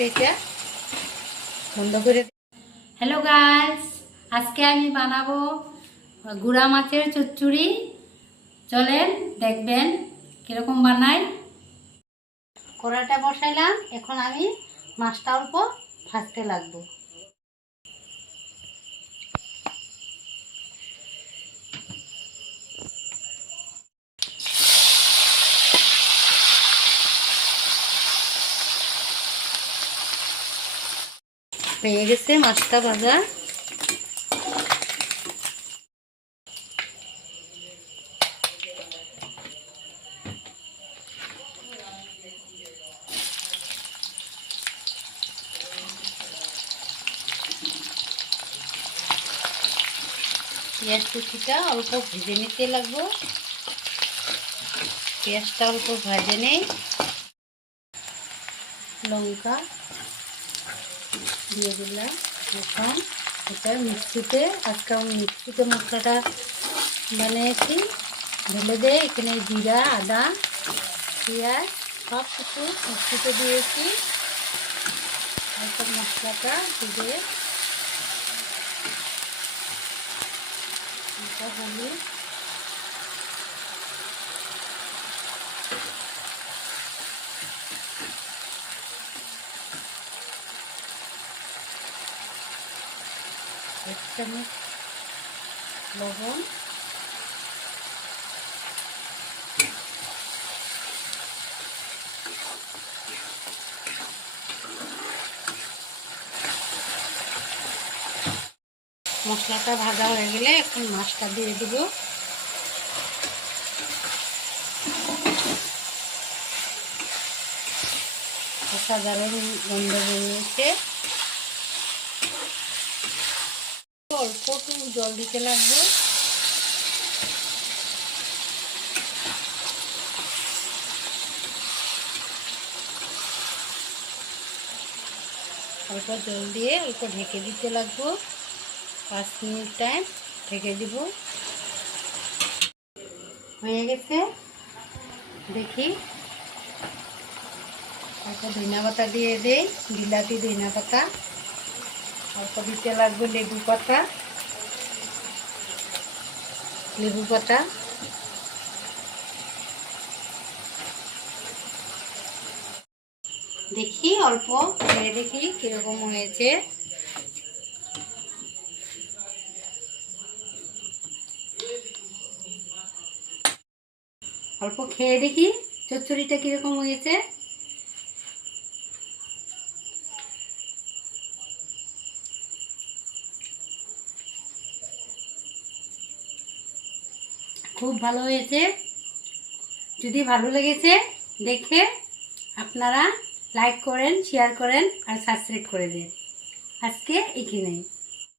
গেছে, এটা বন্ধ করে। হ্যালো গাইস, আজকে আমি বানাবো গুড়া মাছের চচ্চড়ি। চলেন দেখবেন কিরকম বানাই। কড়াটা বসাইলাম, এখন আমি মাছটা অল্প ভাজতে লাগবো। হয়ে গেছে মাছটা ভাজা। পেঁয়াজ কুচিটা অল্প ভেজে নিতে লাগবো। পেঁয়াজটা অল্প ভেজে নেই। লঙ্কা দিয়ে দিলাম। এখন এটা মিক্সিতে, আজকে আমি মিক্সিতে মশলাটা বানিয়েছি, ঢেলে দিয়ে এখানে জিরা, আদা, পেঁয়াজ সব কিছু মিক্সিতে দিয়েছি। এইসব মশলাটা দিয়ে হলুদ, এক চামচ লবণ, মশলাটা ভাজা হয়ে গেলে এখন মাছটা দিয়ে দিব। অসাধারণ গন্ধ বেরিয়েছে। অল্প একটু জল দিতে লাগবে। অল্প জল দিয়ে অল্প ঢেকে দিতে লাগবো। 5 মিনিট টাইম ঢেকে দিব। হয়ে গেছে, দেখি। অল্প ধনিয়া পাতা দিয়ে দেই, বিলাতি ধনিয়া পাতা। অল্প দিতে লাগবে লেবু পাতা, দেখি অল্প খেয়ে দেখি কিরকম হয়েছে। অল্প খেয়ে দেখি চচ্চড়িটা কিরকম হয়েছে। খুব ভালো হয়েছে। যদি ভালো লেগেছে দেখে আপনারা লাইক করেন, শেয়ার করেন আর সাবস্ক্রাইব করে দিন। আজকে এখানেই।